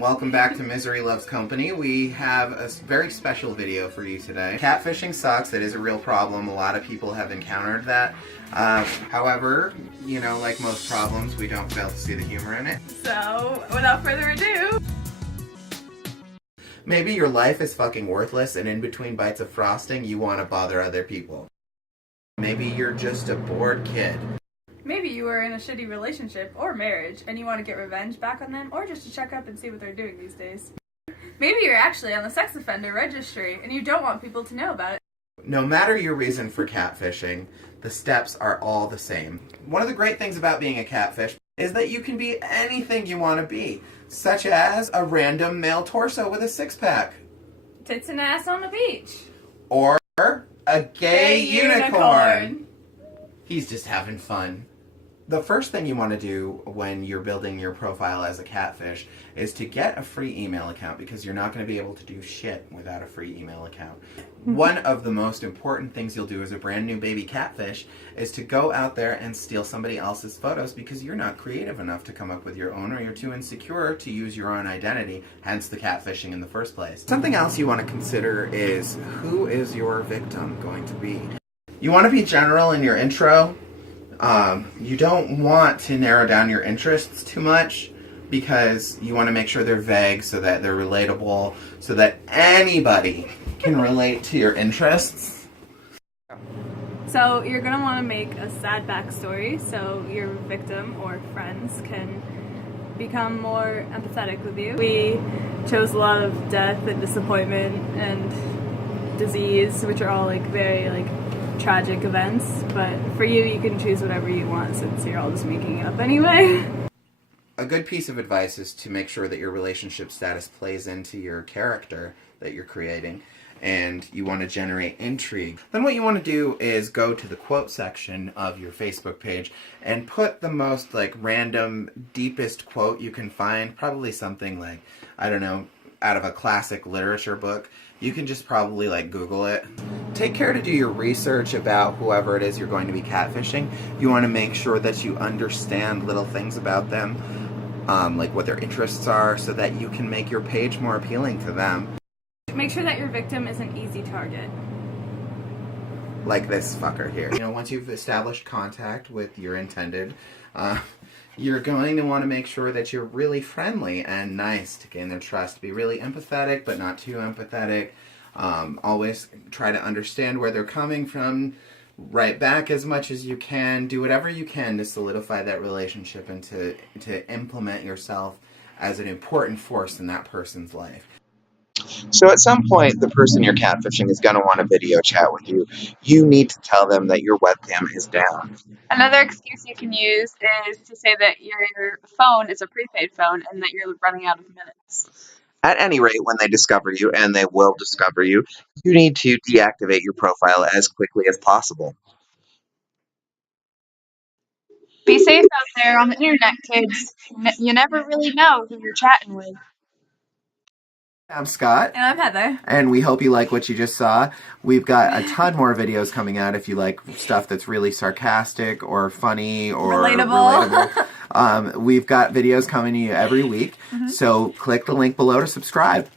Welcome back to Misery Loves Company. We have a very special video for you today. Catfishing sucks. It is a real problem. A lot of people have encountered that. However, you know, like most problems, we don't fail to see the humor in it. So, without further ado... Maybe your life is fucking worthless and in between bites of frosting you want to bother other people. Maybe you're just a bored kid. Maybe you were in a shitty relationship or marriage and you want to get revenge back on them or just to check up and see what they're doing these days. Maybe you're actually on the sex offender registry and you don't want people to know about it. No matter your reason for catfishing, the steps are all the same. One of the great things about being a catfish is that you can be anything you want to be, such as a random male torso with a six-pack. Tits and ass on the beach. Or a gay unicorn. He's just having fun. The first thing you want to do when you're building your profile as a catfish is to get a free email account, because you're not going to be able to do shit without a free email account. One of the most important things you'll do as a brand new baby catfish is to go out there and steal somebody else's photos, because you're not creative enough to come up with your own, or you're too insecure to use your own identity, hence the catfishing in the first place. Something else you want to consider is, who is your victim going to be? You want to be general in your intro. You don't want to narrow down your interests too much, because you want to make sure they're vague so that they're relatable, so that anybody can relate to your interests. So you're going to want to make a sad backstory so your victim or friends can become more empathetic with you. We chose a lot of death and disappointment and disease, which are all very tragic events, but for you, you can choose whatever you want since you're all just making it up anyway. A good piece of advice is to make sure that your relationship status plays into your character that you're creating, and you want to generate intrigue. Then what you want to do is go to the quote section of your Facebook page and put the most random, deepest quote you can find, probably something like, I don't know, out of a classic literature book. You can just probably Google it. Take care to do your research about whoever it is you're going to be catfishing. You want to make sure that you understand little things about them, like what their interests are, so that you can make your page more appealing to them. Make sure that your victim is an easy target. Like this fucker here. You know, once you've established contact with your intended, you're going to want to make sure that you're really friendly and nice to gain their trust. Be really empathetic, but not too empathetic. Always try to understand where they're coming from. Write back as much as you can. Do whatever you can to solidify that relationship and to implement yourself as an important force in that person's life. So at some point, the person you're catfishing is going to want to video chat with you. You need to tell them that your webcam is down. Another excuse you can use is to say that your phone is a prepaid phone and that you're running out of minutes. At any rate, when they discover you, and they will discover you, you need to deactivate your profile as quickly as possible. Be safe out there on the internet, kids. You never really know who you're chatting with. I'm Scott. And I'm Heather. And we hope you like what you just saw. We've got a ton more videos coming out if you like stuff that's really sarcastic or funny or relatable. We've got videos coming to you every week. So click the link below to subscribe.